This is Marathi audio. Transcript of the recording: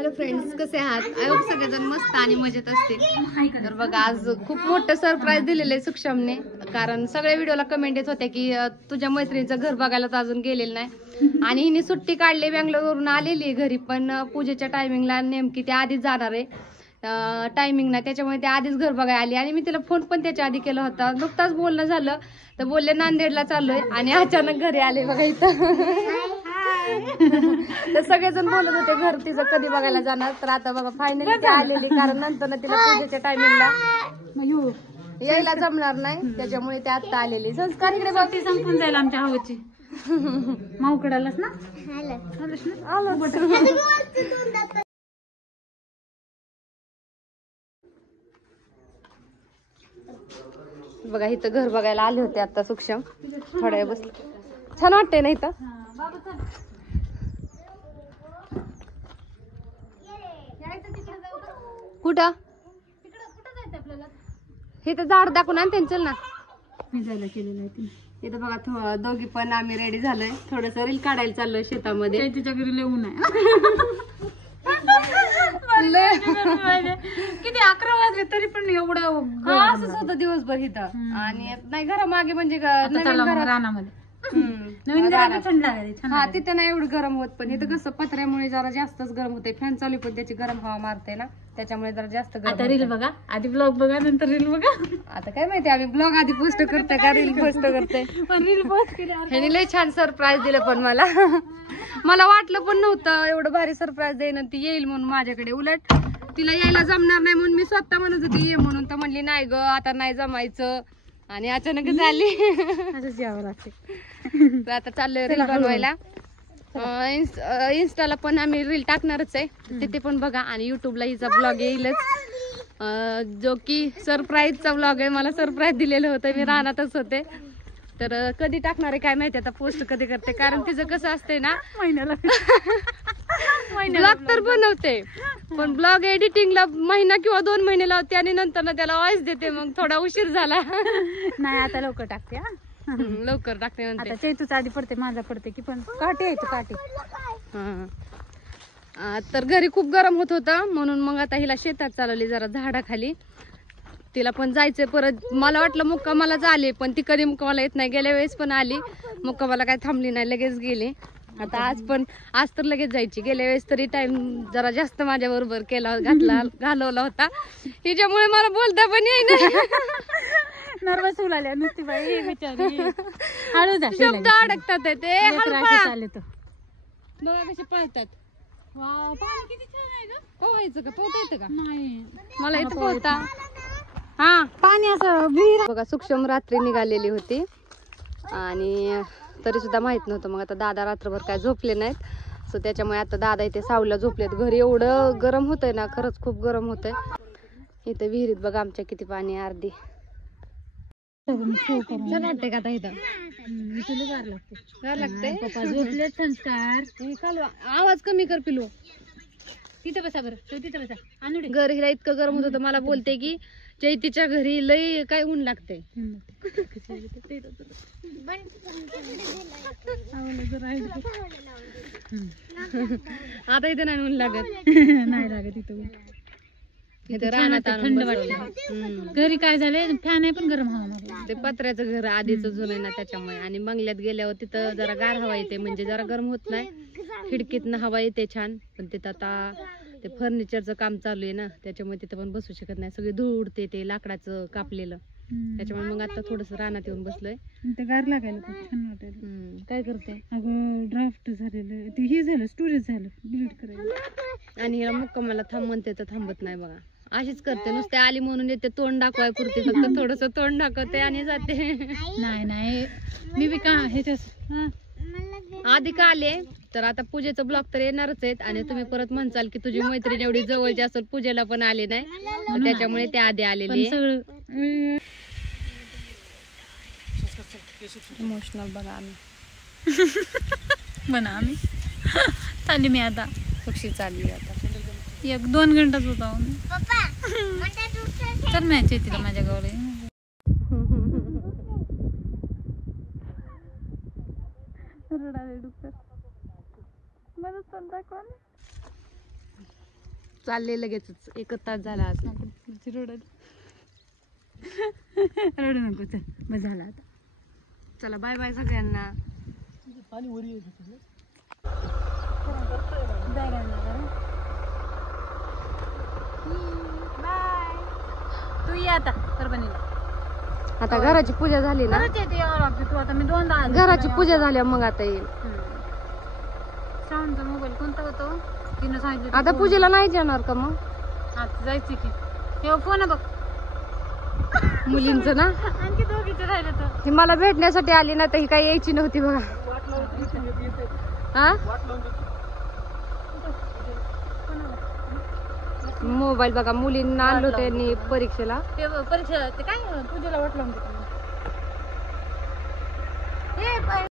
हॅलो फ्रेंड्स, कसे आहात? आय होप सगळेजण मस्त आणि मजेत असतील. तर बघा, आज खूप मोठं सरप्राईज दिलेलं आहे सुक्षमने. कारण सगळ्या व्हिडिओला कमेंट येत होत्या की तुझ्या मैत्रिणीचं घर बघायला तर अजून गेलेलं नाही. आणि हिने सुट्टी काढली, बँगलोरवरून आलेली घरी, पण पूजेच्या टायमिंगला नेमकी ती आधीच जाणार आहे टायमिंग नाही, त्याच्यामुळे ती आधीच घर बघायला आली. आणि मी तिला फोन पण त्याच्या आधी केला होता. नुकताच बोलणं झालं तर बोलले नांदेडला चाललोय, आणि अचानक घरी आले बघा इथं. तर सगळेजण बोलत होते घर तिचं कधी बघायला जाणार. तर आता बघा फायनली ती आलेली, कारण नंतर तिला पूजेच्या टायमिंगला यायला जमणार नाही, त्याच्यामुळे ते आता आलेली. संस्कार इकडे बाकी संपून जाईल आमच्या हवेची. माऊकडालाच ना बघा, इथं घर बघायला आले होते आता सुक्षम. थोड्या वेळ बसले, छान वाटतंय ना इथं. कुठं हे तर झाड दाखवून आण त्यांचं ना. मी जायला केलेलं आहे. इथं बघा दोघी पण आम्ही रेडी झालोय. थोडस रील काढायला चाललोय शेतामध्ये. तिच्या घरी लिहून आहे. किती 11 वाजले तरी पण एवढं असंच होतं दिवसभर इथं. आणि नाही घरामागे म्हणजे रानामध्ये नवीन घरात थंड लागायची. हा, तिथे नाही एवढं गरम होत, पण इथं कसं पत्र्यामुळे जरा जास्तच गरम होते. फॅन चालू पण त्याची गरम हवा मारते ना, त्याच्यामुळे जरा जास्त गरम. आता रील बघा, आधी ब्लॉग बघा, नंतर रील बघा. आता काय माहिती आम्ही ब्लॉग आधी पोस्ट करतोय का रील पोस्ट करतोय. पण रील पोस्ट केली. ह्याने लय छान सरप्राईज दिलं, पण मला वाटलं पण नव्हतं एवढं भारी सरप्राईज देईन ती येईल म्हणून माझ्याकडे. उलट तिला यायला जमणार नाही म्हणून मी स्वतः म्हणत होती ये म्हणून, तर म्हणली नाही ग आता नाही जमायचं, आणि अचानकच आली. असंच यावं लागते. तर आता चाललोय रील बनवायला. इन्स्टाला पण आम्ही रील टाकणारच आहे, तिथे पण बघा. आणि युट्यूबला हिचा ब्लॉग येईलच, जो की सरप्राईजचा ब्लॉग आहे. मला सरप्राईज दिलेलं होतं, मी रानातच होते. तर कधी टाकणार आहे काय माहिती, आता पोस्ट कधी करते. कारण तिचं कसं असतंय ना, महिन्याला ब्लॉग तर बनवते, पण ब्लॉग एडिटिंगला महिना किंवा 2 महिने लावते, आणि नंतर त्याला वॉइस देते. मग थोडा उशीर झाला. नाही, आता लवकर टाकते. लवकर टाकते आता चैतूच आधी पडते, माझा पडते की, पण काठी आहे काठी. तर घरी खूप गरम होत होता, म्हणून मग आता हिला शेतात चालवली जरा झाडाखाली. तिला पण जायचंय परत. मला वाटलं मुक्कामाला झाले, पण ती कधी मुक्कामाला येत नाही. गेल्या वेळेस पण आली मुक्कामाला, काय थांबली नाही, लगेच गेली. आता आज तर लगेच जायची. गेल्या वेळेस तरी टाइम जरा जास्त माझ्या बरोबर घालवला होता, तिच्यामुळे मला बोलता पण येईना. नर्वस होऊ नुसती बाई बिचारी. हळू जा, शब्द अडकतात ते. बघा कसे पळतात. पाणी किती छान आहे ग. पोहायचं का, पोहता येतं का? नाही, मला इथं पोहता. हा, पाणी असं विहीर. बघा, सुक्षम रात्री निघालेली होती, आणि तरी सुद्धा माहित नव्हतं. मग आता दादा रात्रभर काय झोपले नाहीत, सो त्याच्यामुळे आता दादा इथे सावलीला झोपलेत. घरी एवढं गरम होतंय ना, खरंच खूप गरम होतंय. इथं विहिरीत बघा आमच्या किती पाणी, अर्धी. छान वाटतंय का आता इथं? गार लागतंय. पप्पा झोपले. संस्कार आवाज कमी कर पिलू. तिथे बसा बरं, तिथे बसा. आणू घर हिला इतकं गरम होत होतं, मला बोलते की चैतीच्या घरी लय काय ऊन लागते. आता इथे नाही ऊन लागत. नाही लागत इथं. रानात थंड वाटतं. घरी काय झालंय, फॅन आहे पण गरम हवा मारते. ते पत्र्याचं घर आधीच जुनं आहे ना, त्याच्यामुळे. आणि बंगल्यात गेल्यावर तिथं जरा गार हवा येते, म्हणजे जरा गरम होत नाही. खिडकीतनं हवा येते छान. पण तिथं आता ते फर्निचरचं काम चालू आहे ना, त्याच्यामुळे तिथं पण बसू शकत नाही. सगळी धूळ उडते, ते लाकडाचं कापलेलं. त्याच्यामुळे मग आता थोडस रानात येऊन बसलोय. ते गार लागायला खूप छान वाटायला. काय करते? अगं ड्राफ्ट झालेलं, ते हे झालं, स्टोरेज झालं, डिलीट करायला. आणि हिला मुक्कामाला थांब म्हणते तर थांबत नाही बघा. अशीच करते, नुसते आली म्हणून येते, तोंड दाखवाय पुरते फक्त. थोडस तोंड दाखवते आणि जाते. नाही मी बी का ह्याच्यात आधी का आले तर आता पूजेचं ब्लॉग तर येणारच आहेत. आणि तुम्ही परत म्हणसाल की तुझी मैत्रीण एवढी जवळची असेल, पूजेला पण आले नाही, त्याच्यामुळे ते आधी आलेले. इमोशनल बघा आम्ही. म्हणा आम्ही चालली. मी आता सुक्षी चालली आता 1-2 घंटाच होता. तर मॅच आहे तिला माझ्या गावाला. रडाले डुक्कर. मदत पण दाखवा. चालले लगेचच 1 तास झाला आज. रडू नको चल बस झालं आता. चला बाय बाय सगळ्यांना. बाय. तू ये आता परभणीला. आता घराची पूजा झाली ना, खरंच येते यावं लागतं तू. आता मी 2दा आले. घराची पूजा झाल्या मग आता येईल. श्रावणचा मोबाईल कोणता होतो तिनं सांगितलं. आता पूजेला नाही जाणार का मग? आता जायचं की. हे फोन बघ मुलींचं ना, आणखी दोघीचे राहिलं तर. ही मला भेटण्यासाठी आली ना, तर ही काही यायची नव्हती बघा. हा मोबाईल बघा मुलींना आणलो त्यांनी परीक्षेला. ते परीक्षा ते काय पूजेला वाटलं